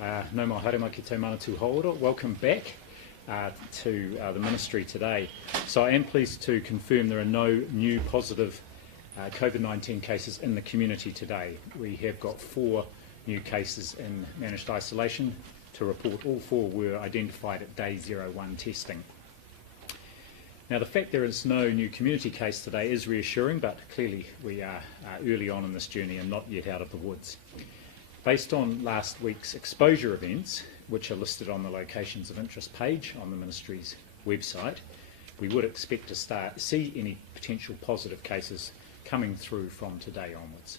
No more haere mai ki te manatū haora. Welcome back to the ministry today. So I am pleased to confirm there are no new positive Covid-19 cases in the community today. We have got 4 new cases in managed isolation to report. All 4 were identified at day 01 testing. Now, the fact there is no new community case today is reassuring, but clearly we are early on in this journey and not yet out of the woods. Based on last week's exposure events, which are listed on the locations of interest page on the ministry's website, we would expect to see any potential positive cases coming through from today onwards.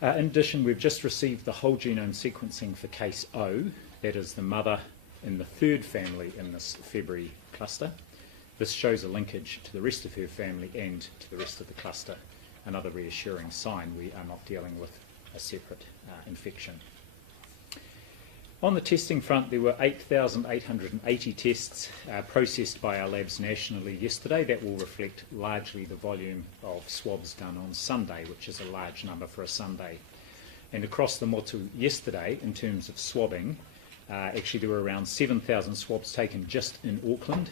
In addition, we've just received the whole genome sequencing for case O, that is the mother in the 3rd family in this February cluster. This shows a linkage to the rest of her family and to the rest of the cluster, another reassuring sign we are not dealing with a separate infection. On the testing front, there were 8,880 tests processed by our labs nationally yesterday. That will reflect largely the volume of swabs done on Sunday, which is a large number for a Sunday. And across the motu yesterday, in terms of swabbing, actually there were around 7,000 swabs taken just in Auckland,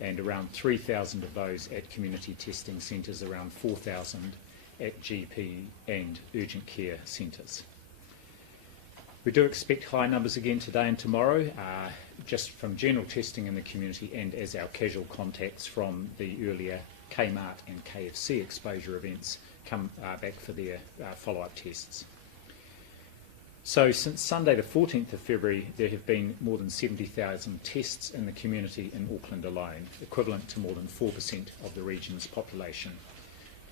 and around 3,000 of those at community testing centres, around 4,000 at GP and urgent care centres. We do expect high numbers again today and tomorrow, just from general testing in the community and as our casual contacts from the earlier Kmart and KFC exposure events come back for their follow-up tests. So since Sunday the 14th of February, there have been more than 70,000 tests in the community in Auckland alone, equivalent to more than 4% of the region's population.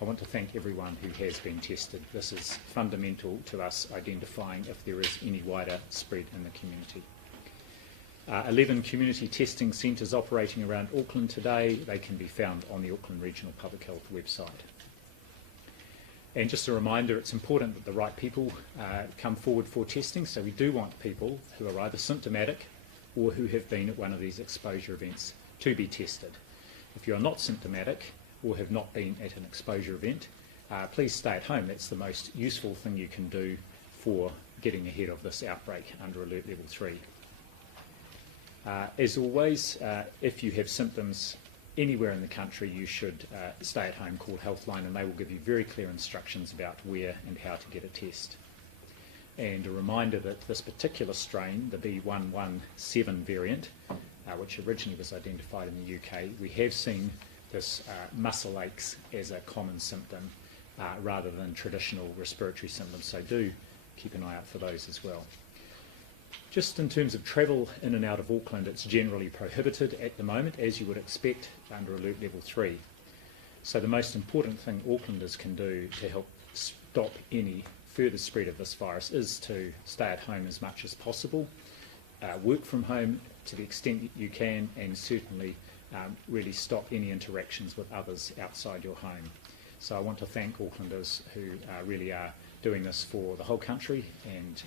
I want to thank everyone who has been tested. This is fundamental to us identifying if there is any wider spread in the community. 11 community testing centres operating around Auckland today. They can be found on the Auckland Regional Public Health website. And just a reminder, it's important that the right people come forward for testing, so we do want people who are either symptomatic or who have been at one of these exposure events to be tested. If you are not symptomatic or have not been at an exposure event, please stay at home. That's the most useful thing you can do for getting ahead of this outbreak under Alert Level 3. As always, if you have symptoms anywhere in the country, you should stay at home, call Healthline, and they will give you very clear instructions about where and how to get a test. And a reminder that this particular strain, the B117 variant, which originally was identified in the UK, we have seen this muscle aches as a common symptom rather than traditional respiratory symptoms, so do keep an eye out for those as well. Just in terms of travel in and out of Auckland, it's generally prohibited at the moment, as you would expect under Alert Level 3. So the most important thing Aucklanders can do to help stop any further spread of this virus is to stay at home as much as possible, work from home to the extent that you can, and certainly really stop any interactions with others outside your home. So I want to thank Aucklanders who really are doing this for the whole country and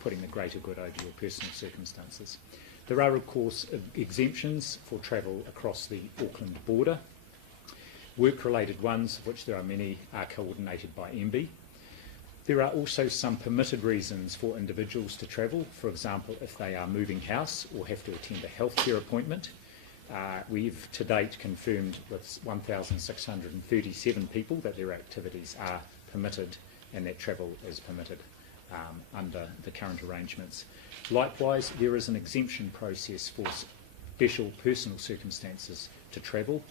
putting the greater good over your personal circumstances. There are, of course, exemptions for travel across the Auckland border. Work-related ones, of which there are many, are coordinated by MB. There are also some permitted reasons for individuals to travel, for example, if they are moving house or have to attend a healthcare appointment. We've to date confirmed with 1,637 people that their activities are permitted and that travel is permitted under the current arrangements. Likewise, there is an exemption process for special personal circumstances to travel,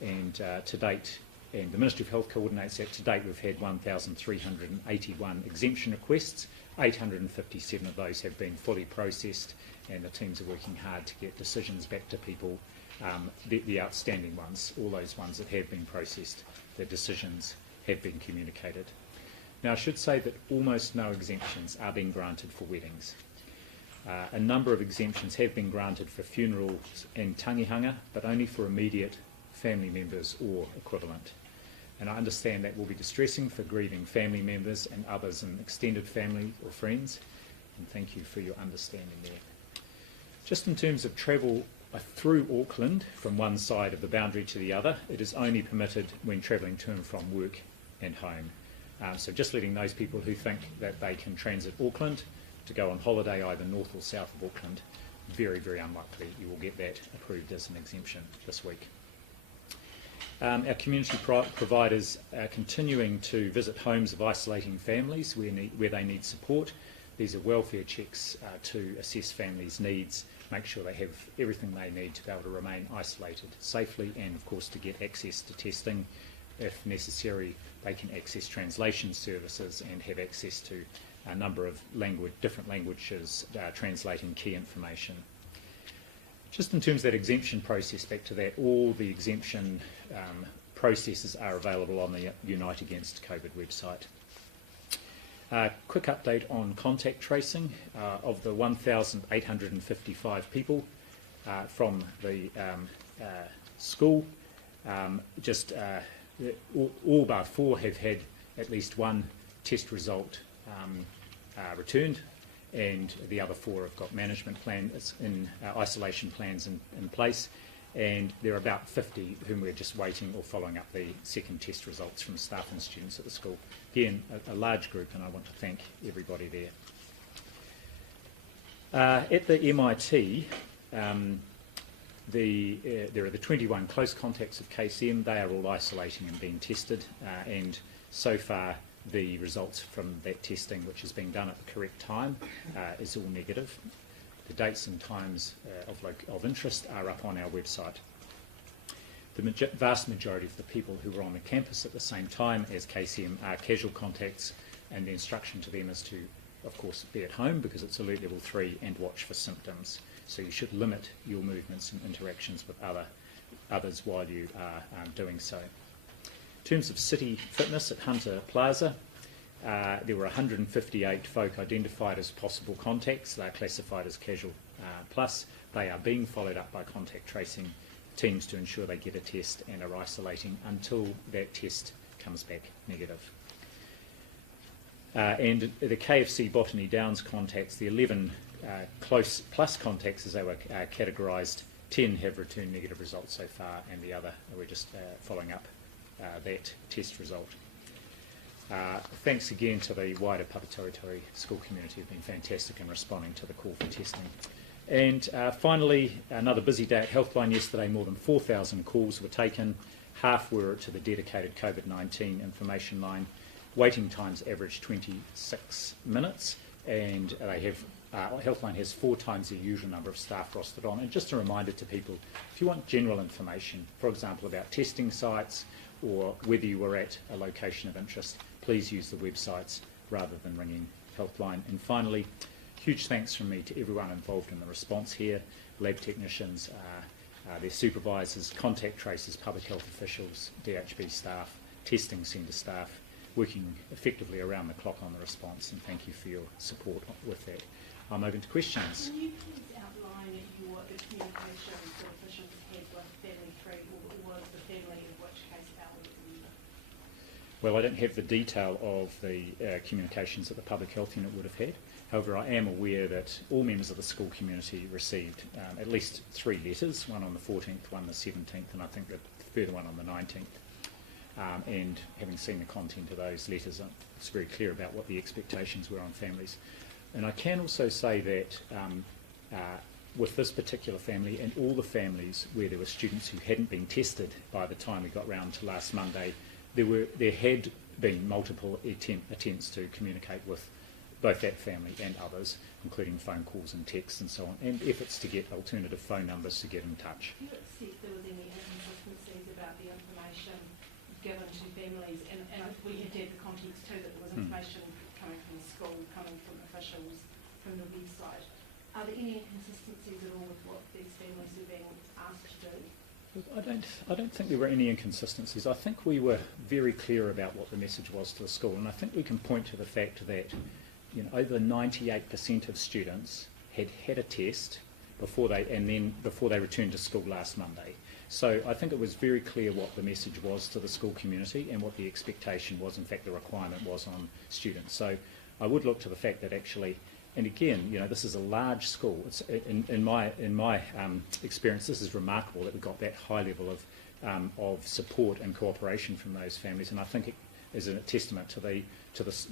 and to date, and the Ministry of Health coordinates that, to date we've had 1,381 exemption requests. 857 of those have been fully processed, and the teams are working hard to get decisions back to people. The outstanding ones, all those ones that have been processed, the decisions have been communicated. Now, I should say that almost no exemptions are being granted for weddings. A number of exemptions have been granted for funerals and tangihanga, but only for immediate family members or equivalent. And I understand that will be distressing for grieving family members and others in extended family or friends, and thank you for your understanding there. Just in terms of travel through Auckland from one side of the boundary to the other, it is only permitted when travelling to and from work and home. So just letting those people who think that they can transit Auckland to go on holiday either north or south of Auckland, very, very unlikely you will get that approved as an exemption this week. Our community providers are continuing to visit homes of isolating families where they need support. These are welfare checks to assess families' needs, make sure they have everything they need to be able to remain isolated safely, and of course to get access to testing. If necessary, they can access translation services and have access to a number of different languages translating key information. Just in terms of that exemption process, back to that, all the exemption processes are available on the Unite Against COVID website. Quick update on contact tracing. Of the 1,855 people from the school, all bar 4 have had at least one test result returned, and the other 4 have got management plans in isolation plans in place, and there are about 50 whom we're just waiting or following up the second test results from staff and students at the school. Again, a large group, and I want to thank everybody there. At the MIT, there are the 21 close contacts of KCM. They are all isolating and being tested, and so far the results from that testing, which is being done at the correct time, is all negative. The dates and times of interest are up on our website. The vast majority of the people who were on the campus at the same time as KCM are casual contacts, and the instruction to them is to, of course, be at home because it's alert level 3 and watch for symptoms. So you should limit your movements and interactions with others while you are doing so. In terms of city fitness at Hunter Plaza, there were 158 folk identified as possible contacts. They are classified as casual plus. They are being followed up by contact tracing teams to ensure they get a test and are isolating until that test comes back negative. And the KFC Botany Downs contacts, the 11 close plus contacts as they were categorised, 10 have returned negative results so far, and the other, we're just following up that test result. Thanks again to the wider Papatoetoe school community who've been fantastic in responding to the call for testing. And finally, another busy day at Healthline yesterday. More than 4,000 calls were taken. Half were to the dedicated COVID-19 information line. Waiting times average 26 minutes, and they have Healthline has 4 times the usual number of staff rostered on. And just a reminder to people, if you want general information, for example about testing sites or whether you were at a location of interest, please use the websites rather than ringing Healthline. And finally, huge thanks from me to everyone involved in the response here, lab technicians, their supervisors, contact tracers, public health officials, DHB staff, testing centre staff, working effectively around the clock on the response, and thank you for your support with that. I'm open to questions. Can you please outline the communication that officials had with Family 3, or was the family in which case elderly? Well, I don't have the detail of the communications that the public health unit would have had. However, I am aware that all members of the school community received at least 3 letters, one on the 14th, one the 17th, and I think the further one on the 19th. And having seen the content of those letters, it's very clear about what the expectations were on families. And I can also say that with this particular family and all the families where there were students who hadn't been tested by the time we got round to last Monday, there had been multiple attempts to communicate with both that family and others, including phone calls and texts and so on, and efforts to get alternative phone numbers to get in touch. Do you see if there was any inconsistencies about the information given to families, and we had the context too that there was information coming from the school, coming from officials, from the website. Are there any inconsistencies at all with what these families are being asked to do? I don't think there were any inconsistencies. I think we were very clear about what the message was to the school, and I think we can point to the fact that over 98% of students had had a test before they returned to school last Monday. So I think it was very clear what the message was to the school community and what the expectation was. In fact, the requirement was on students. So I would look to the fact that actually, and again, this is a large school. It's, in my experience, this is remarkable that we got that high level of support and cooperation from those families. And I think is a testament to the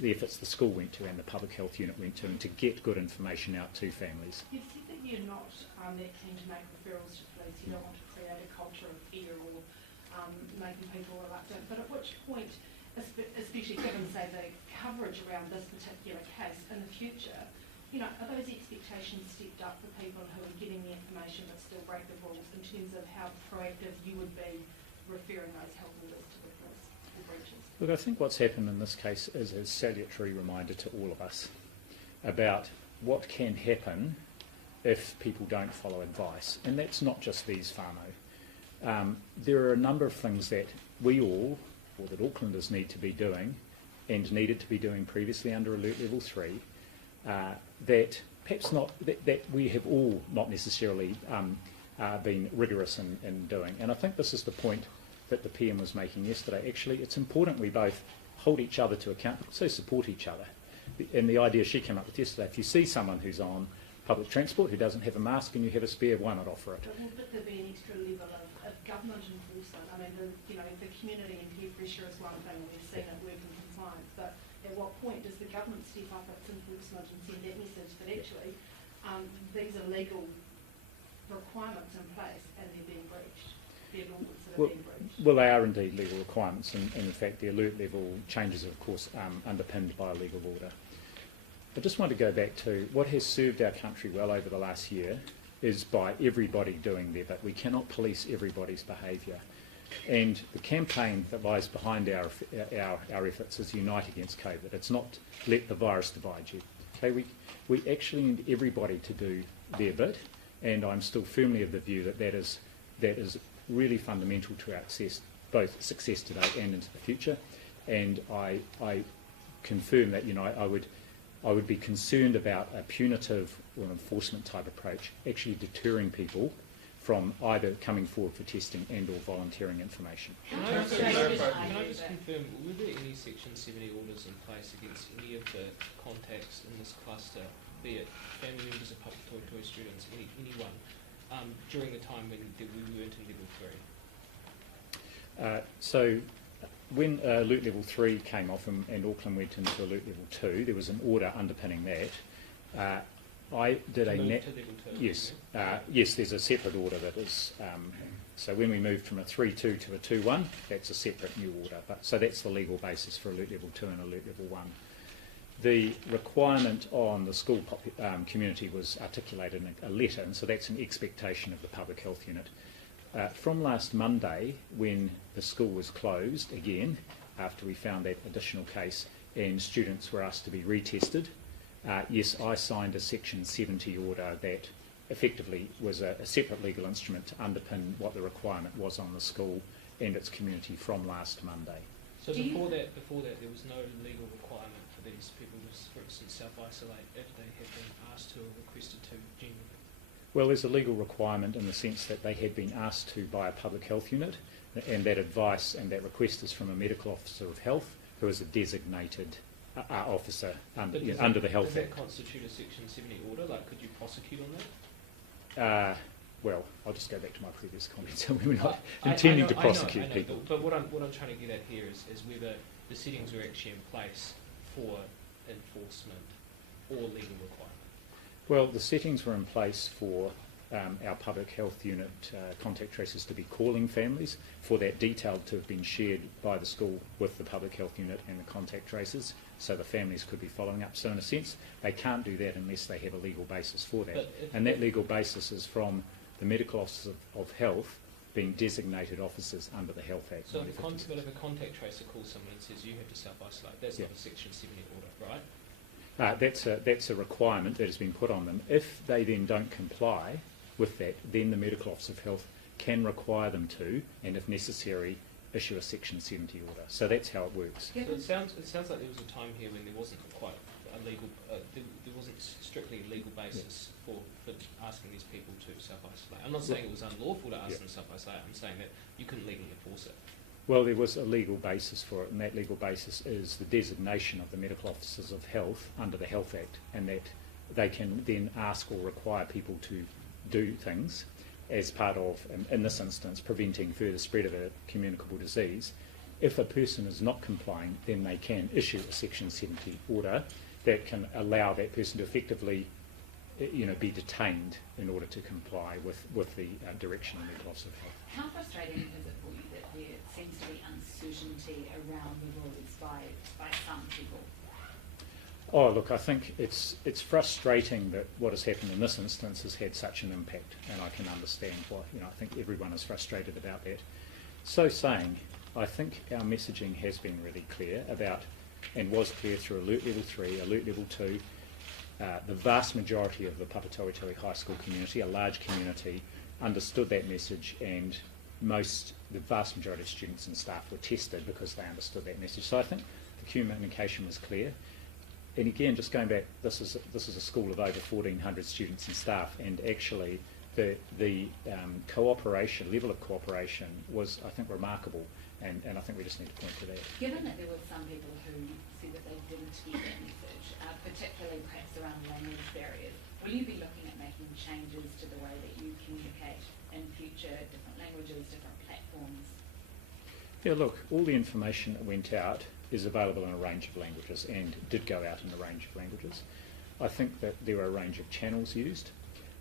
efforts the school went to and the public health unit went to, and to get good information out to families. You've said that you're not that keen to make referrals to police. You don't want to create a culture of fear or making people reluctant. But at which point, especially given, say, the coverage around this particular case in the future, are those expectations stepped up for people who are getting the information but still break the rules in terms of how proactive you would be referring those health orders to the police or breaches? Look, I think what's happened in this case is a salutary reminder to all of us about what can happen if people don't follow advice. And that's not just these whānau. There are a number of things that we all, or that Aucklanders need to be doing, and needed to be doing previously under Alert Level 3, that perhaps not, that we have all not necessarily been rigorous in doing. And I think this is the point that the PM was making yesterday. Actually, it's important we both hold each other to account, but also support each other. And the idea she came up with yesterday, if you see someone who's on public transport who doesn't have a mask and you have a spare, why not offer it? But will there be an extra level of government enforcement? I mean, the community and peer pressure is one thing, we've seen it work in compliance, but at what point does the government step up its enforcement and send that message that actually these are legal requirements in place and they're being breached? They're laws that are being breached. Well, they are indeed legal requirements, and in fact the alert level changes are of course underpinned by a legal order. I just want to go back to what has served our country well over the last year is by everybody doing their bit. We cannot police everybody's behaviour. And the campaign that lies behind our efforts is Unite Against COVID. It's not let the virus divide you. Okay, we actually need everybody to do their bit, and I'm still firmly of the view that that is really fundamental to our both success today and into the future. And I confirm that I would be concerned about a punitive or enforcement type approach actually deterring people from either coming forward for testing and or volunteering information. Can I just confirm, were there any Section 70 orders in place against any of the contacts in this cluster, be it family members of public toy students, anyone, during the time when we were into Level 3? So when Alert Level 3 came off and Auckland went into Alert Level 2, there was an order underpinning that. I did a net. Yes, yes. There's a separate order that is. So when we moved from a 3.2 to a 2.1, that's a separate new order. But so that's the legal basis for Alert Level 2 and Alert Level 1. The requirement on the school community was articulated in a letter, and so that's an expectation of the public health unit. From last Monday, when the school was closed again, after we found that additional case, and students were asked to be retested, yes, I signed a Section 70 order that effectively was a separate legal instrument to underpin what the requirement was on the school and its community from last Monday. So before that, there was no legal requirement for these people to, for instance, self-isolate if they had been asked to or requested to generally? Well, there's a legal requirement in the sense that they had been asked to by a public health unit, and that advice and that request is from a medical officer of health who is a designated officer under the Health Act. Does that constitute a Section 70 order? Like, could you prosecute on that? Well, I'll just go back to my previous comments. We were not intending to prosecute people. But what I'm trying to get at here is whether the settings were actually in place for enforcement or legal requirement. Well, the settings were in place for our public health unit contact tracers to be calling families, for that detail to have been shared by the school with the public health unit and the contact tracers, so the families could be following up. So in a sense, they can't do that unless they have a legal basis for that. And that legal basis is from the medical officers of health being designated officers under the Health Act. So if a contact tracer calls someone and says you have to self-isolate, that's not a Section 70 order, right? That's a requirement that has been put on them. If they then don't comply with that, then the medical officer of health can require them to, and if necessary, issue a Section 70 order. So that's how it works. So it sounds like there was a time here when there wasn't quite a legal, there wasn't strictly a legal basis for asking these people to self-isolate. I'm not saying it was unlawful to ask them to self-isolate. I'm saying that you couldn't legally enforce it. Well, there was a legal basis for it, and that legal basis is the designation of the medical officers of health under the Health Act, and that they can then ask or require people to do things as part of, in this instance, preventing further spread of a communicable disease, If a person is not complying, then they can issue a Section 70 order that can allow that person to effectively be detained in order to comply with the direction in their loss of health. How frustrating is it for you that there seems to be uncertainty around the rules by some people? Oh, look, I think it's frustrating that what has happened in this instance has had such an impact, and I can understand why. I think everyone is frustrated about that. So saying, I think our messaging has been really clear about, and was clear through Alert Level 3, Alert Level 2. The vast majority of the Papatoetoe High School community, a large community, understood that message, and the vast majority of students and staff were tested because they understood that message. So I think the communication was clear. And again, just going back, this is a school of over 1,400 students and staff, and actually the cooperation, level of cooperation was, I think, remarkable, and I think we just need to point to that. Given that there were some people who said that they didn't get that message, particularly perhaps around language barriers, will you be looking at making changes to the way that you communicate in future, different languages, different platforms? Yeah, look, all the information that went out is available in a range of languages, and did go out in a range of languages. I think that there are a range of channels used,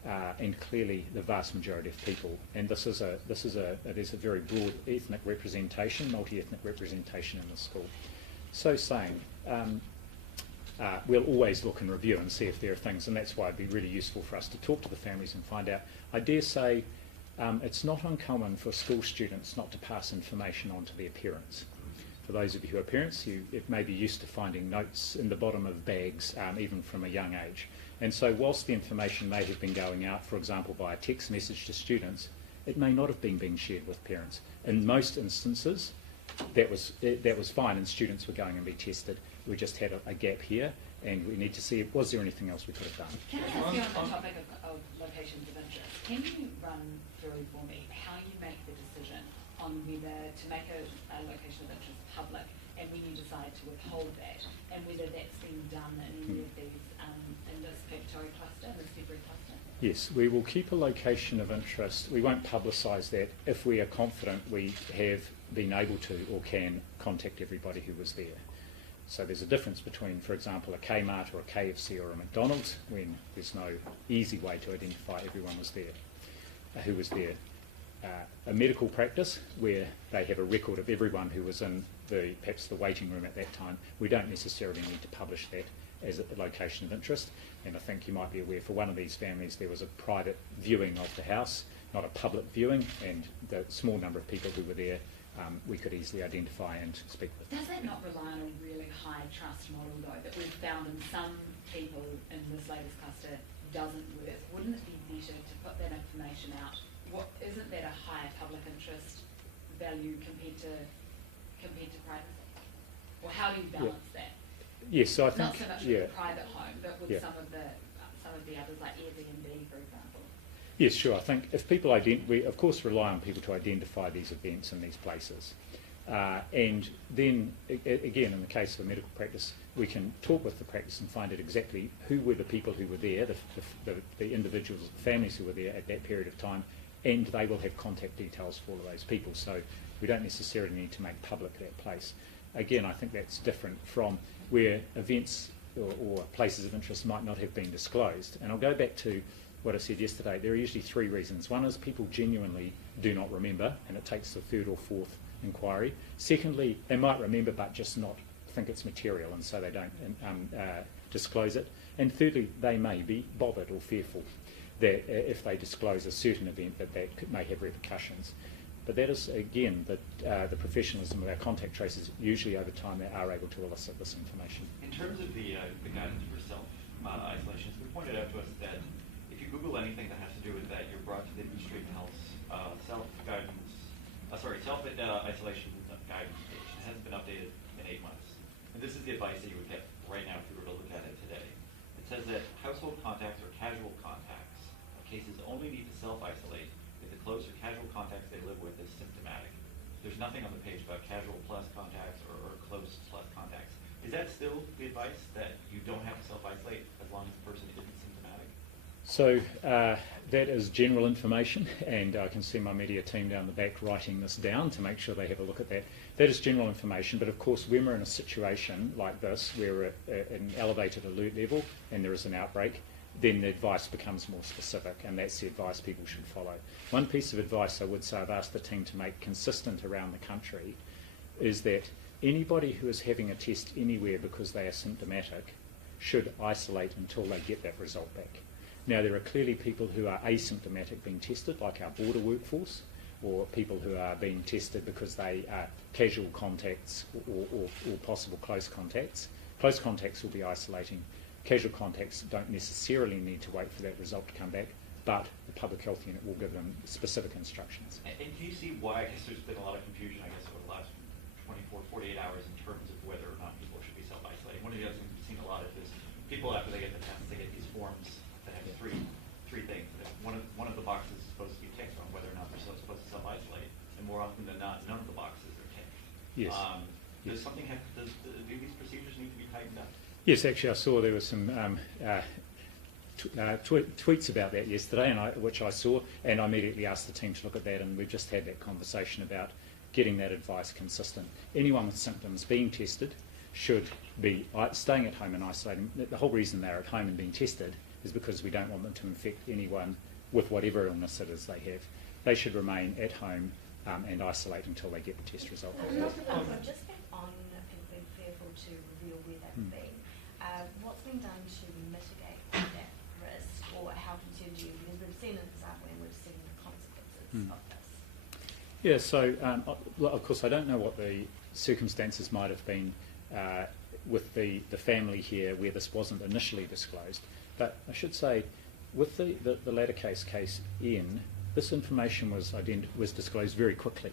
and clearly the vast majority of people, and it is a very broad ethnic representation, multi-ethnic representation in the school. So saying, we'll always look and review and see if there are things, and that's why it'd be really useful for us to talk to the families and find out. I dare say it's not uncommon for school students not to pass information on to their parents. For those of you who are parents, it may be used to finding notes in the bottom of bags, even from a young age. And so whilst the information may have been going out, for example, via text message to students, it may not have been being shared with parents. In most instances, that was fine, and students were going and be tested. We just had a gap here, and we need to see, was there anything else we could have done? Can I ask you on the topic of locations of interest, can you run through for me how you make the decision on whether to make a location of interest public, and when you decide to withhold that, and whether that's been done in any of these, in this Papatoetoe cluster, in this February cluster? Yes, we will keep a location of interest. We won't publicise that if we are confident we have been able to or can contact everybody who was there. So there's a difference between, for example, a Kmart or a KFC or a McDonald's, when there's no easy way to identify everyone was there, who was there. A medical practice where they have a record of everyone who was in perhaps the waiting room at that time, we don't necessarily need to publish that as a location of interest. And I think you might be aware, for one of these families there was a private viewing of the house, not a public viewing, and the small number of people who were there we could easily identify and speak with. Does that not rely on a really high trust model, though, that we've found in some people in this latest cluster doesn't work? Wouldn't it be better to put that information out? Isn't that a higher public interest value compared to privacy? Or how do you balance that? Yes, so I think not so much with the private home, but with some of the others, like Airbnb, for example. Yes, sure. I think if people we of course rely on people to identify these events in these places, and then again, in the case of a medical practice, we can talk with the practice and find out exactly who were the people who were there, the individuals, the families who were there at that period of time, and they will have contact details for all of those people. So we don't necessarily need to make public that place. Again, I think that's different from where events or places of interest might not have been disclosed. And I'll go back to what I said yesterday. There are usually three reasons. One is people genuinely do not remember, and it takes the third or fourth inquiry. Secondly, they might remember but just not think it's material, and so they don't disclose it. And thirdly, they may be bothered or fearful that if they disclose a certain event that may have repercussions. But that is, again, the professionalism of our contact tracers. Usually over time they are able to elicit this information. In terms of the guidance for self-isolation, it's been pointed out to us that if you Google anything that has to do with that, you're brought to the Administrative Health's self-isolation guidance page. It hasn't been updated in 8 months. And this is the advice that you would get right now if you were to look at it today. It says that household contacts or casual contacts cases only need to self-isolate if the close or casual contacts they live with is symptomatic. There's nothing on the page about casual plus contacts or close plus contacts. Is that still the advice, that you don't have to self-isolate as long as the person isn't symptomatic? So that is general information, and I can see my media team down the back writing this down to make sure they have a look at that. That is general information, but of course when we're in a situation like this, where we're at an elevated alert level and there is an outbreak, then the advice becomes more specific, and that's the advice people should follow. One piece of advice I would say I've asked the team to make consistent around the country is that anybody who is having a test anywhere because they are symptomatic should isolate until they get that result back. Now, there are clearly people who are asymptomatic being tested, like our border workforce, or people who are being tested because they are casual contacts or possible close contacts. Close contacts will be isolating. Casual contacts don't necessarily need to wait for that result to come back, but the public health unit will give them specific instructions. And do you see why, I guess there's been a lot of confusion, I guess, over the last 24, 48 hours in terms of whether or not people should be self-isolating. One of the other things we've seen a lot of is people, after they get the test, they get these forms that have three things. One of the boxes is supposed to be ticked on whether or not they're supposed to self-isolate, and more often than not, none of the boxes are ticked. Yes. Does something have, do these procedures need to be tightened up? Yes, actually I saw there was some tweets about that yesterday, and which I saw, and I immediately asked the team to look at that, and we've just had that conversation about getting that advice consistent. Anyone with symptoms being tested should be staying at home and isolating. The whole reason they're at home and being tested is because we don't want them to infect anyone with whatever illness it is they have. They should remain at home and isolate until they get the test result. Just on people being fearful to reveal where they've been, what's been done to mitigate that risk, or how concerned are you? Because we've seen it, and we've seen the consequences of this. Yeah, so of course I don't know what the circumstances might have been with the family here where this wasn't initially disclosed, but I should say with the latter case N, this information was disclosed very quickly,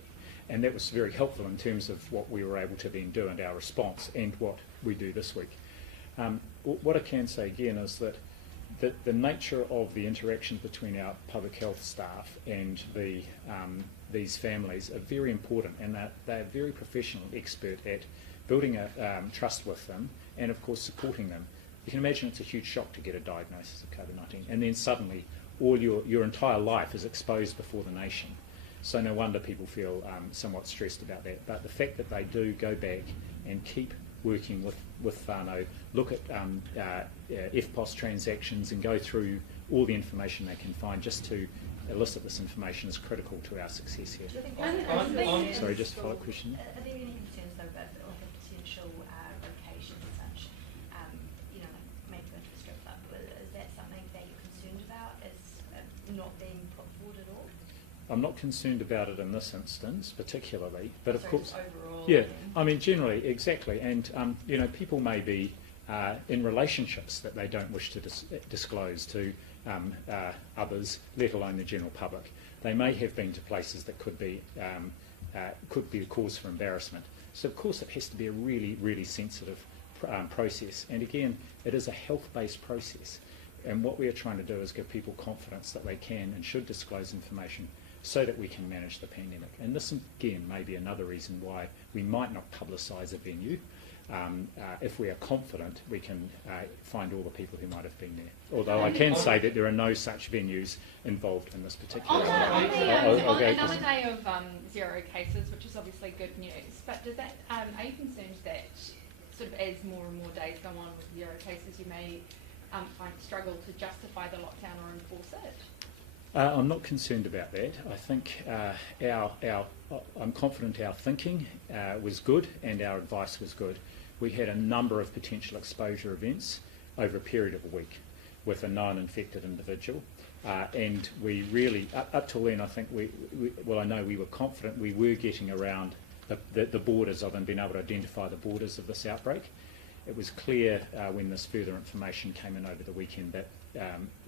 and that was very helpful in terms of what we were able to then do and our response and what we do this week. What I can say again is that the nature of the interactions between our public health staff and these families are very important, and they're very professional, expert at building a trust with them and of course supporting them. You can imagine it's a huge shock to get a diagnosis of COVID-19, and then suddenly all your entire life is exposed before the nation. So no wonder people feel somewhat stressed about that. But the fact that they do go back and keep working with whānau, look at FPOS transactions and go through all the information they can find just to elicit this information is critical to our success here. Do you think Sorry, just a follow-up question. Are there any concerns though about like a potential location and such, like maybe going to a strip club? Is that something that you're concerned about as not being put forward at all? I'm not concerned about it in this instance particularly, but of course, overall, yeah, I mean generally, exactly, and people may be in relationships that they don't wish to disclose to others, let alone the general public. They may have been to places that could be a cause for embarrassment. So of course it has to be a really, really sensitive process, and again, it is a health-based process, and what we are trying to do is give people confidence that they can and should disclose information so that we can manage the pandemic. And this again may be another reason why we might not publicise a venue. If we are confident, we can find all the people who might have been there. Although I can say that there are no such venues involved in this particular. On another day of 0 cases, which is obviously good news, but does that are you concerned that sort of as more and more days go on with 0 cases, you may struggle to justify the lockdown or enforce it? I'm not concerned about that. I think I'm confident our thinking was good and our advice was good. We had a number of potential exposure events over a period of a week with a known infected individual, and we really, up till then, I think I know we were confident we were getting around the borders of and being able to identify the borders of this outbreak. It was clear when this further information came in over the weekend that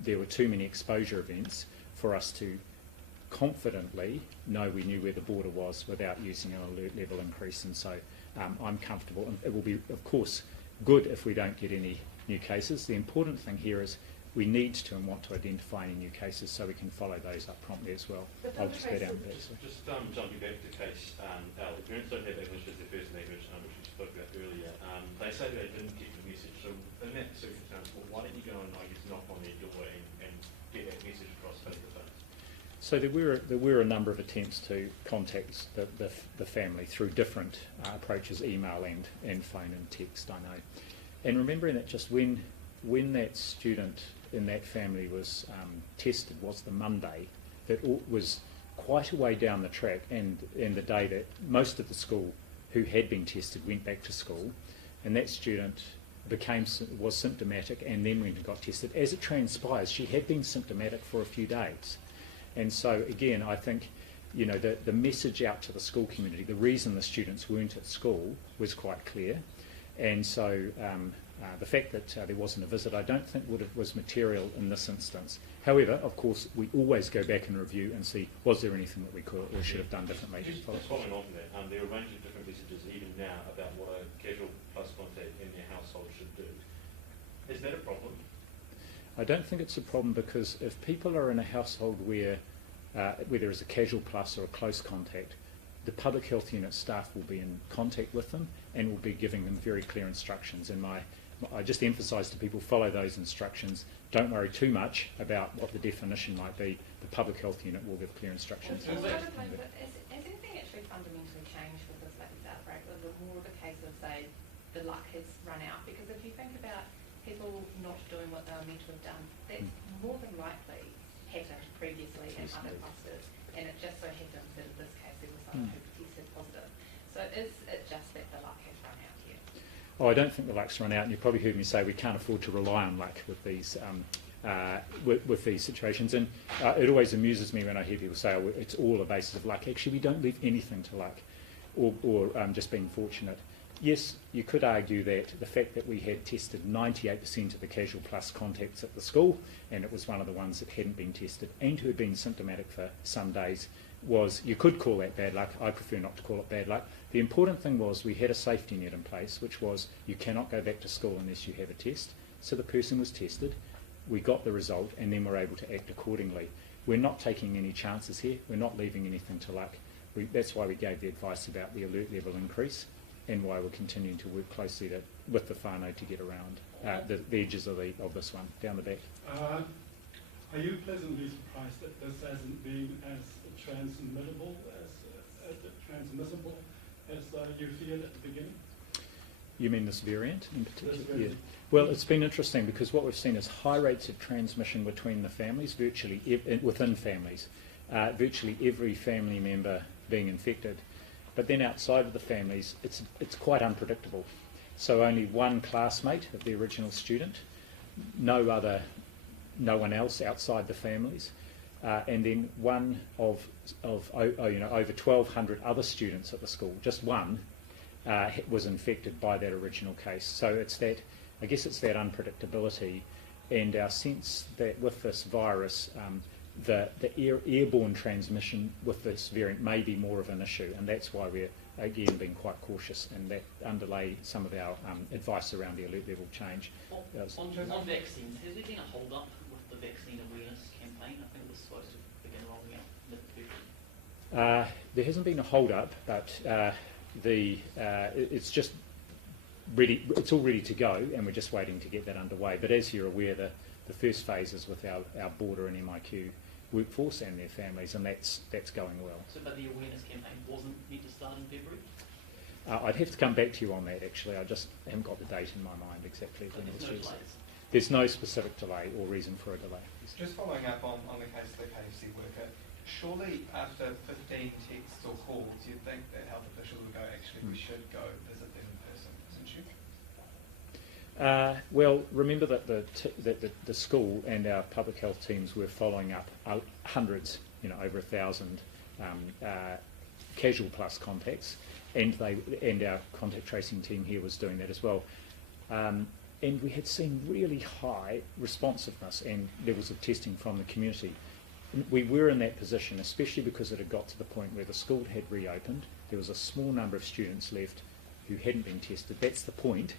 there were too many exposure events for us to confidently know we knew where the border was without using an alert level increase, and so I'm comfortable. And it will be, of course, good if we don't get any new cases. The important thing here is we need to and want to identify any new cases so we can follow those up promptly as well. I'll just go down there. Just jumping back to the case, the parents don't have English as their first language, which we spoke about earlier. They say they didn't get the message. So in that circumstance, why don't you go and knock on their door and get that message across face to So there were a number of attempts to contact the family through different approaches, email and phone and text, I know. And remembering that just when that student in that family was tested was the Monday, that was quite a way down the track, and the day that most of the school who had been tested went back to school, and that student was symptomatic and then went and got tested. As it transpires, she had been symptomatic for a few days. And so again, I think, you know, the message out to the school community, the reason the students weren't at school was quite clear. And so the fact that there wasn't a visit, I don't think was material in this instance. However, of course, we always go back and review and see, was there anything that we could or should have done differently? Just following on from that, there are a range of different messages even now about what a casual plus contact in their household should do. Is that a problem? I don't think it's a problem, because if people are in a household where there is a casual plus or a close contact, the public health unit staff will be in contact with them and will be giving them very clear instructions. And I just emphasise to people, follow those instructions. Don't worry too much about what the definition might be. The public health unit will give clear instructions. Has anything actually fundamentally changed with this latest outbreak? Was it more of a case of, say, the luck has run out? Because if you think about people not doing what they were meant to have done, that's more than likely happened previously in other clusters, and it just so happens that in this case there was someone who tested positive. So is it just that the luck has run out here? Oh, I don't think the luck's run out, and you probably heard me say we can't afford to rely on luck with these with these situations. And it always amuses me when I hear people say, oh, it's all a basis of luck. Actually, we don't leave anything to luck or just being fortunate. Yes, you could argue that the fact that we had tested 98% of the casual plus contacts at the school, and it was one of the ones that hadn't been tested and who had been symptomatic for some days, you could call that bad luck. I prefer not to call it bad luck. The important thing was we had a safety net in place, which was you cannot go back to school unless you have a test. So the person was tested, we got the result, and then we're able to act accordingly. We're not taking any chances here. We're not leaving anything to luck. That's why we gave the advice about the alert level increase, and why we're continuing to work closely with the whānau to get around the edges of this one, down the back. Are you pleasantly surprised that this hasn't been as transmissible as you feared at the beginning? You mean this variant in particular? Yeah. Well, it's been interesting because what we've seen is high rates of transmission between the families, within families, virtually every family member being infected. But then outside of the families, it's quite unpredictable. So only one classmate of the original student, no one else outside the families, and then one of over 1,200 other students at the school. Just one was infected by that original case. So it's that, I guess it's that unpredictability, and our sense that with this virus, the airborne transmission with this variant may be more of an issue, and that's why we're again being quite cautious, and that underlay some of our advice around the alert level change. On vaccines, has there been a hold up with the vaccine awareness campaign? I think it was supposed to begin rolling out mid-February. There hasn't been a hold up, but it's just ready. It's all ready to go, and we're just waiting to get that underway. But as you're aware, the first phase is with our border and MIQ workforce and their families, and that's going well. So, but the awareness campaign wasn't meant to start in February? I'd have to come back to you on that, actually. I just haven't got the date in my mind exactly. So there's no delays? There's no specific delay or reason for a delay. Just following up on the case of the KFC worker, surely after 15 texts or calls, you'd think that health officials would go, actually, we should go visit them in person, isn't you? Well, remember that the school and our public health teams were following up hundreds, over 1,000 casual plus contacts, and our contact tracing team here was doing that as well. And we had seen really high responsiveness and levels of testing from the community. We were in that position, especially because it had got to the point where the school had reopened. There was a small number of students left who hadn't been tested. That's the point.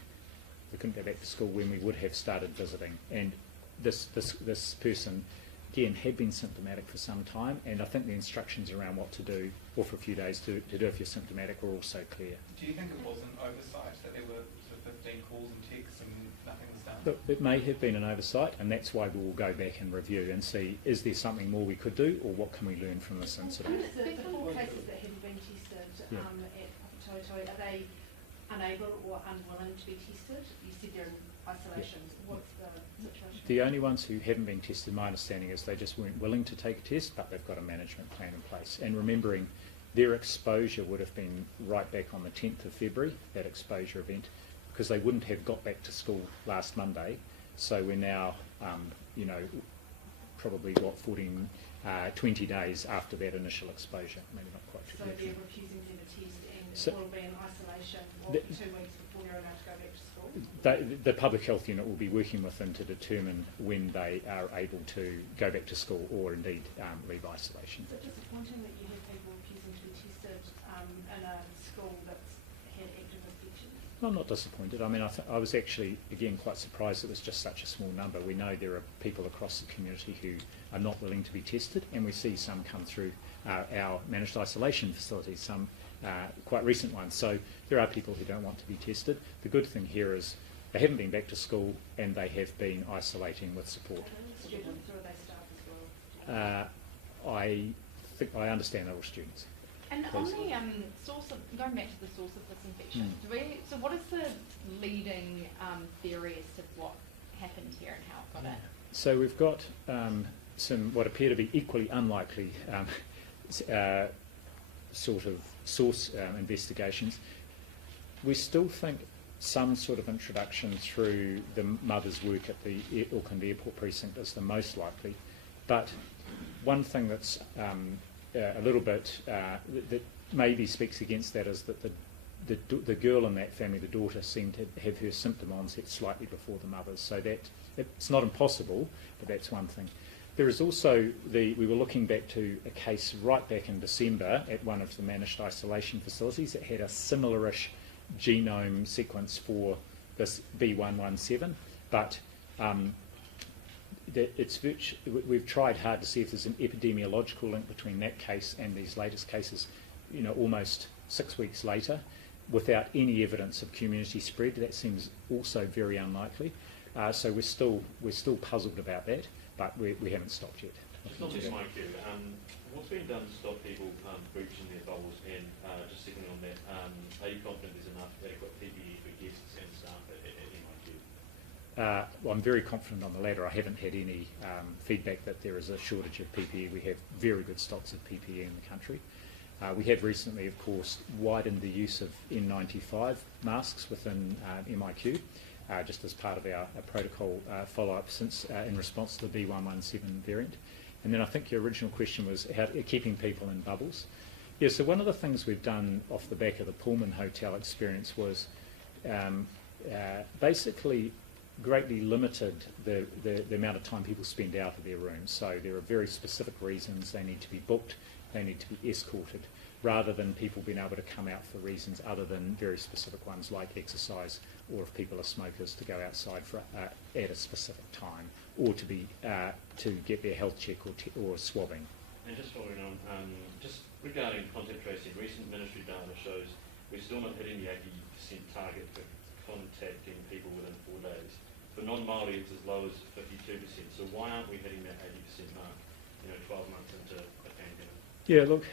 We couldn't go back to school when we would have started visiting. And this person, again, had been symptomatic for some time, and I think the instructions around what to do, or for a few days to do if you're symptomatic, were also clear. Do you think it was an oversight that there were sort of 15 calls and texts and nothing was done? Look, it may have been an oversight, and that's why we will go back and review and see, is there something more we could do, or what can we learn from this incident? The 4 cases that haven't been tested Yeah. at Papatoi, are they unable or unwilling to be tested? You said they're in isolation. What's the situation? The only ones who haven't been tested, my understanding is they just weren't willing to take a test, but they've got a management plan in place. And remembering, their exposure would have been right back on the 10th of February, that exposure event, because they wouldn't have got back to school last Monday. So we're now, you know, probably, 20 days after that initial exposure, maybe not quite. So they're refusing to have a test and So- will be in isolation for The- 2 weeks before they're allowed to go back to school? The public health unit will be working with them to determine when they are able to go back to school or indeed leave isolation. Is it disappointing that you have people refusing to be tested in a school that's had active infections? I'm not disappointed. I mean, I was actually, again, quite surprised it was just such a small number. We know there are people across the community who are not willing to be tested, and we see some come through our managed isolation facilities, some quite recent ones. So there are people who don't want to be tested. The good thing here is they haven't been back to school and they have been isolating with support. Are they students or are they staff as well? I understand they're all students. And on the source of, going back to the source of this infection, so what is the leading theory as to what happened here and how it got in? So we've got some what appear to be equally unlikely sort of source investigations. We still think some sort of introduction through the mother's work at the Auckland Airport precinct is the most likely. But one thing that's a little bit that maybe speaks against that is that the girl in that family, the daughter, seemed to have her symptom onset slightly before the mother's. So that it's not impossible, but that's one thing. There is also we were looking back to a case right back in December at one of the managed isolation facilities that had a similar-ish genome sequence for this B117, but we've tried hard to see if there's an epidemiological link between that case and these latest cases, you know, almost 6 weeks later, without any evidence of community spread. That seems also very unlikely. So we're still puzzled about that, but we haven't stopped yet. Just on this, Mike, what's been done to stop people breaching their bubbles? And just sticking on that, are you confident there's enough adequate PPE for guests and staff at MIQ? Well, I'm very confident on the latter. I haven't had any feedback that there is a shortage of PPE. We have very good stocks of PPE in the country. We have recently, of course, widened the use of N95 masks within MIQ, just as part of our protocol follow-up since in response to the B117 variant. And then I think your original question was keeping people in bubbles. Yeah, so one of the things we've done off the back of the Pullman Hotel experience was basically greatly limited the amount of time people spend out of their rooms. So there are very specific reasons they need to be booked, they need to be escorted, rather than people being able to come out for reasons other than very specific ones like exercise, or if people are smokers, to go outside at a specific time, or to be to get their health check or swabbing. And just following on, just regarding contact tracing, recent ministry data shows we're still not hitting the 80% target for contacting people within 4 days. For non-Māori, it's as low as 52%. So why aren't we hitting that 80% mark, 12 months into a pandemic? Yeah, look,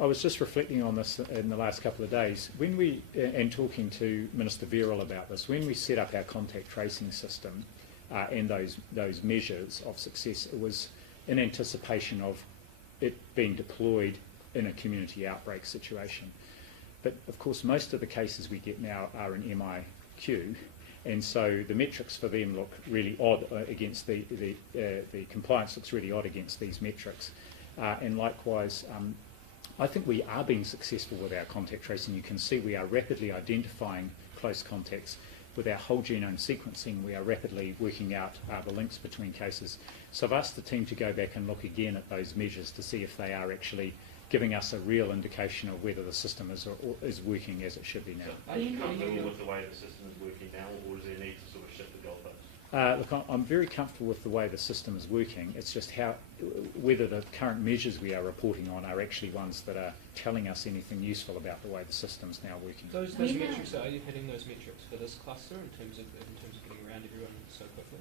I was just reflecting on this in the last couple of days. When we, and talking to Minister Verrill about this, when we set up our contact tracing system and those measures of success, it was in anticipation of it being deployed in a community outbreak situation. But of course, most of the cases we get now are in MIQ, and so the metrics for them look really odd against the compliance looks really odd against these metrics. And likewise, I think we are being successful with our contact tracing. You can see we are rapidly identifying close contacts. With our whole genome sequencing, we are rapidly working out the links between cases. So I've asked the team to go back and look again at those measures to see if they are actually giving us a real indication of whether the system is working as it should be now. So are you comfortable with the way the system is working now, or is there need to sort of shift the goalposts? Look, I'm very comfortable with the way the system is working. It's just whether the current measures we are reporting on are actually ones that are telling us anything useful about the way the system's now working. Those metrics, are you hitting those metrics for this cluster in terms of getting around around everyone so quickly?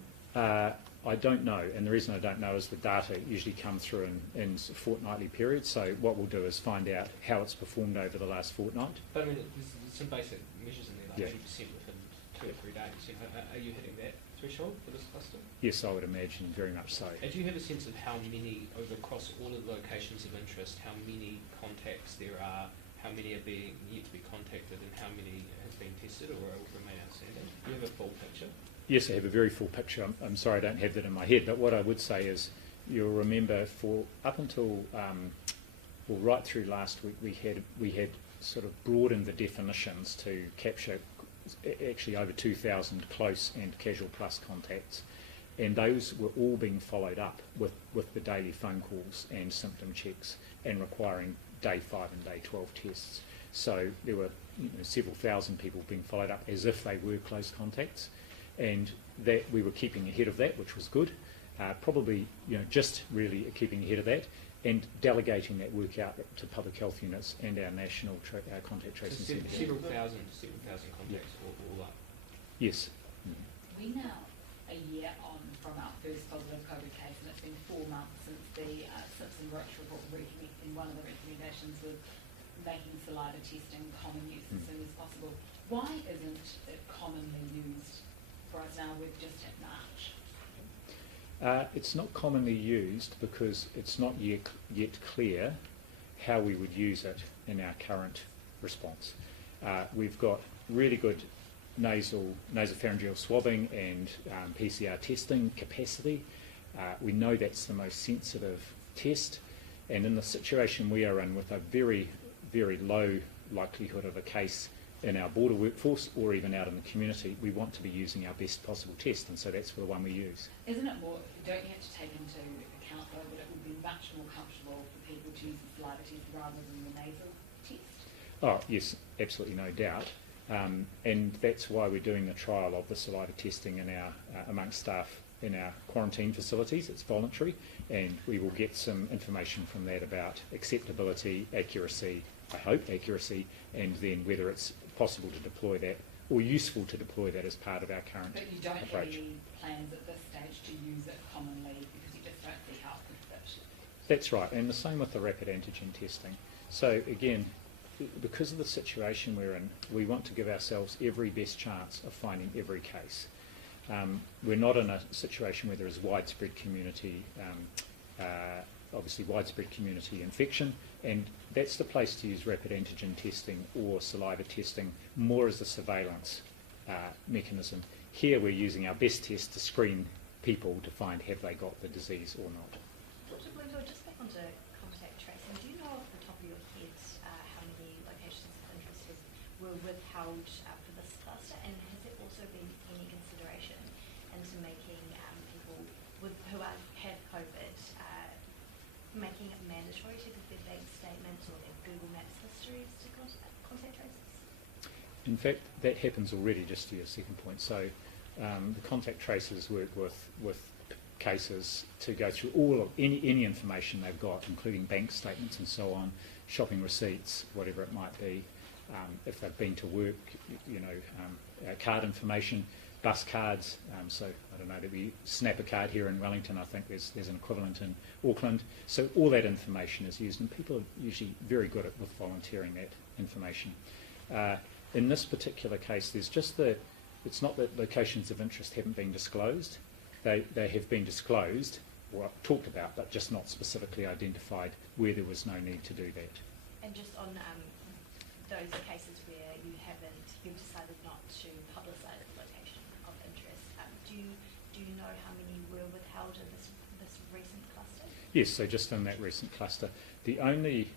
I don't know, and the reason I don't know is the data usually come through in fortnightly periods, so what we'll do is find out how it's performed over the last fortnight. But I mean, there's some basic measures in there, like Yeah. 2% within 2 or 3 days. You know, are you hitting that threshold for this cluster? Yes, I would imagine, very much so. And do you have a sense of how many, across all of the locations of interest, how many contacts there are, how many are being yet to be contacted, and how many have been tested or remain outstanding? Do you have a full picture? Yes, I have a very full picture. I'm sorry I don't have that in my head, but what I would say is you'll remember for up until, well, right through last week, we had sort of broadened the definitions to capture actually over 2,000 close and casual plus contacts, and those were all being followed up with the daily phone calls and symptom checks and requiring day 5 and day 12 tests. So there were several thousand people being followed up as if they were close contacts, and that we were keeping ahead of that, which was good. Probably just really keeping ahead of that and delegating that work out to public health units and our national contact tracing So centre. several thousand contacts all up. Yes. We now a year on from our first positive COVID case, and it's been 4 months since the Simpson-Rich report in one of the recommendations was making saliva testing common use as soon as possible. Why isn't it commonly used for us now? We've just hit March. It's not commonly used because it's not yet clear how we would use it in our current response. We've got really good nasopharyngeal swabbing and PCR testing capacity. We know that's the most sensitive test, and in the situation we are in with a very, very low likelihood of a case in our border workforce or even out in the community, we want to be using our best possible test, and so that's the one we use. Isn't it more, don't you have to take into account though that it would be much more comfortable for people to use the saliva test rather than the nasal test? Oh yes, absolutely, no doubt. And that's why we're doing the trial of the saliva testing in our amongst staff in our quarantine facilities. It's voluntary, and we will get some information from that about acceptability, accuracy, I hope accuracy, and then whether it's possible to deploy that or useful to deploy that as part of our current But you don't approach. have any plans at this stage to use it commonly because you just don't see how it could fit. That's right, and the same with the rapid antigen testing. So again, because of the situation we're in, we want to give ourselves every best chance of finding every case. We're not in a situation where there is widespread community, obviously widespread community infection, and that's the place to use rapid antigen testing or saliva testing more as a surveillance mechanism. Here we're using our best test to screen people to find have they got the disease or not. Dr. Bloomfield, just back onto contact tracing, do you know off the top of your head how many locations of interest were withheld for this cluster, and has there also been any consideration into making people who have COVID, making it mandatory to give their bank statements or their Google Maps histories to contact tracers? In fact, that happens already, just to your second point. So the contact tracers work with cases to go through all of any information they've got, including bank statements and so on, shopping receipts, whatever it might be. If they've been to work, card information, bus cards. So I don't know, there'd be Snap a card here in Wellington. I think there's an equivalent in Auckland. So all that information is used, and people are usually very good with volunteering that information. In this particular case, there's just it's not that locations of interest haven't been disclosed. They have been disclosed or talked about, but just not specifically identified where there was no need to do that. And just on those cases where you've decided not to publicise the location of interest, do you know how many were withheld in this recent cluster? Yes, so just in that recent cluster, the only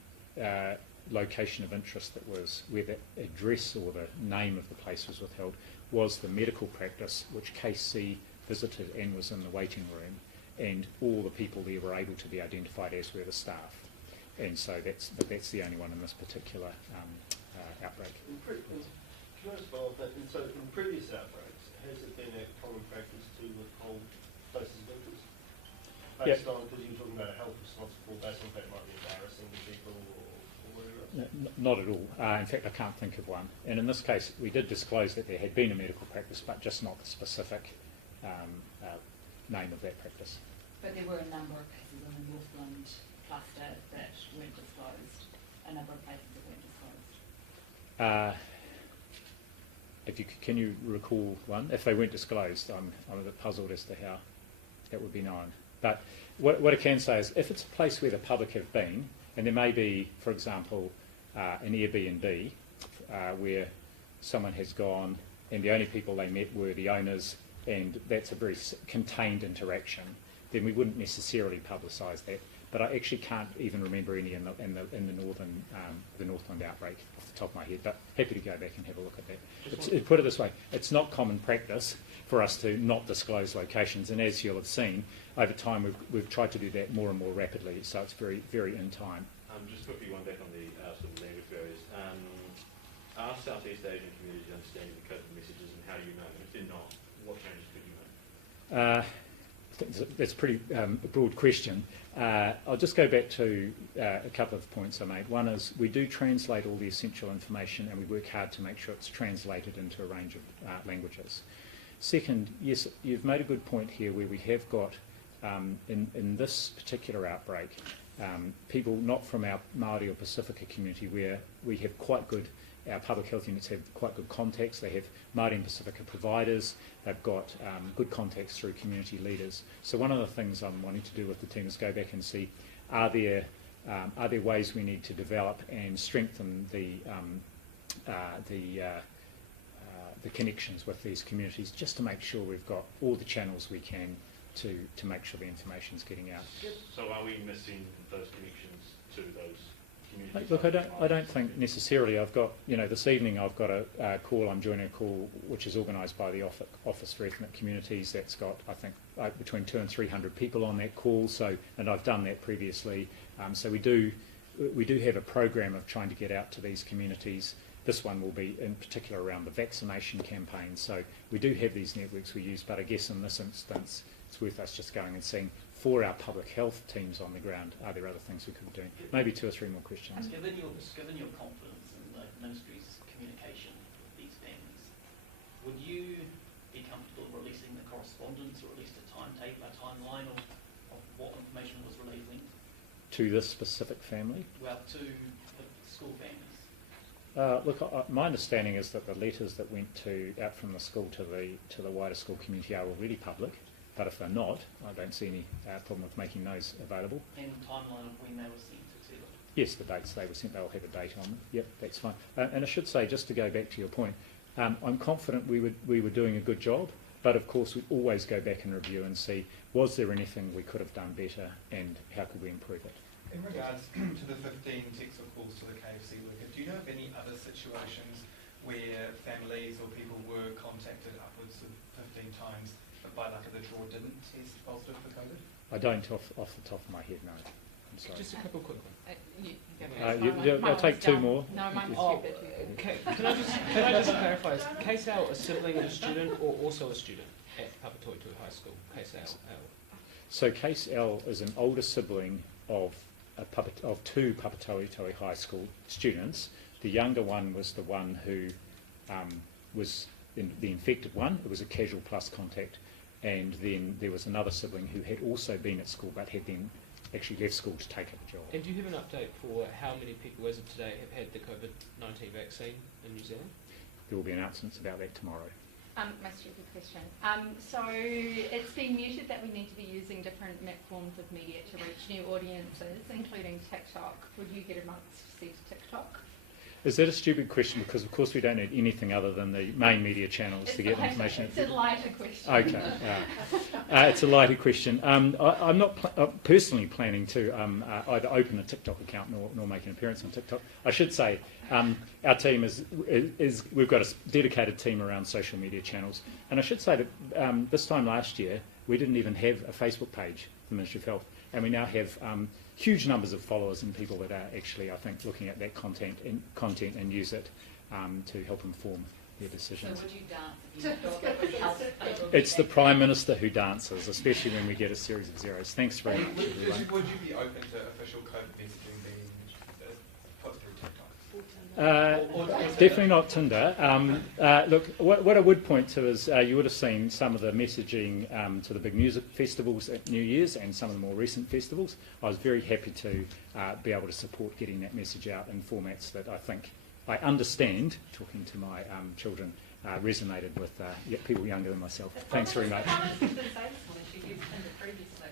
location of interest that was where the address or the name of the place was withheld was the medical practice, which Case C visited and was in the waiting room, and all the people there were able to be identified as were the staff. And so that's the only one in this particular outbreak. Can I just follow up that? And so in previous outbreaks, has it been a common practice to withhold places of interest? Based on, because you're talking about a health responsible, based on that might be embarrassing to people or whatever? Not at all. In fact, I can't think of one. And in this case, we did disclose that there had been a medical practice, but just not the specific name of that practice. But there were a number of cases in the Northland cluster that weren't disclosed, a number of places that weren't disclosed. Can you recall one? If they weren't disclosed, I'm a bit puzzled as to how that would be known. But what I can say is, if it's a place where the public have been, and there may be, for example, an Airbnb where someone has gone and the only people they met were the owners, and that's a very contained interaction, then we wouldn't necessarily publicise that. But I actually can't even remember any in the Northland outbreak off the top of my head. But happy to go back and have a look at that. Put it this way: it's not common practice for us to not disclose locations, and as you'll have seen, over time we've tried to do that more and more rapidly. So it's very, very in time. Just quickly, one back on the sort of language barriers. Are Southeast Asian communities understanding the COVID messages, and how do you know? If they're not, what changes could you make? That's a pretty broad question. I'll just go back to a couple of points I made. One is we do translate all the essential information, and we work hard to make sure it's translated into a range of languages. Second, yes, you've made a good point here where we have got, in this particular outbreak, people not from our Māori or Pacifica community, where we have quite good, our public health units have quite good contacts. They have Māori and Pacifica providers. They've got good contacts through community leaders. So one of the things I'm wanting to do with the team is go back and see, are there ways we need to develop and strengthen the connections with these communities, just to make sure we've got all the channels we can to make sure the information's getting out. So are we missing those connections to those communities? Look, I don't think necessarily. I've got, this evening I've got a call. I'm joining a call which is organised by the Office for Ethnic Communities. That's got, I think, between 200 and 300 people on that call. So, and I've done that previously. So we do have a program of trying to get out to these communities. This one will be in particular around the vaccination campaign. So we do have these networks we use, but I guess in this instance it's worth us just going and seeing, for our public health teams on the ground, are there other things we could be doing? Maybe 2 or 3 more questions. Given your confidence in the ministry's communication with these families, would you be comfortable releasing the correspondence, or at least a timeline of what information was relayed linked? To this specific family? Well, to the school families. Look, my understanding is that the letters that went out from the school to the wider school community are already public. But if they're not, I don't see any problem with making those available. And timeline of when they were sent, etc. Yes, the dates they were sent, they'll have a date on them. Yep, that's fine. And I should say, just to go back to your point, I'm confident we were doing a good job, but of course we always go back and review and see, was there anything we could have done better, and how could we improve it? In regards to the 15 texts or calls to the KFC worker, do you know of any other situations where families or people were contacted upwards of 15 times, but by luck of the draw didn't test positive for COVID? I don't off the top of my head, no. I'm sorry. Just a couple quick ones. I'll take 2 more. No, mine was stupid. Can I just clarify, is Case L a sibling of a student or also a student at Papatoetoe High School? Case L. So Case L is an older sibling of 2 Papatoetoe High School students. The younger one was the one who was the infected one. It was a casual plus contact. And then there was another sibling who had also been at school but had then actually left school to take up a job. And do you have an update for how many people as of today have had the COVID-19 vaccine in New Zealand? There will be announcements about that tomorrow. My stupid question. So it's been mooted that we need to be using different forms of media to reach new audiences, including TikTok. Would you get amongst to see TikTok? Is that a stupid question? Because of course we don't need anything other than the main media channels to get information. It's a lighter question. Okay, it's a lighter question. I'm not personally planning to either open a TikTok account nor make an appearance on TikTok. I should say our team is we've got a dedicated team around social media channels, and I should say that this time last year we didn't even have a Facebook page, the Ministry of Health, and we now have huge numbers of followers and people that are actually, I think, looking at that content and use it to help inform their decisions. So would you dance if you thought that would help? It's the Prime Minister who dances, especially when we get a series of zeros. Thanks very much, everyone. Would you be open to official COVID messaging being put through TikTok? Definitely not Tinder. Look, what I would point to is you would have seen some of the messaging to the big music festivals at New Year's and some of the more recent festivals. I was very happy to be able to support getting that message out in formats that I understand, talking to my children, resonated with people younger than myself. Thanks very much. How much did they say this morning? She used Tinder previously.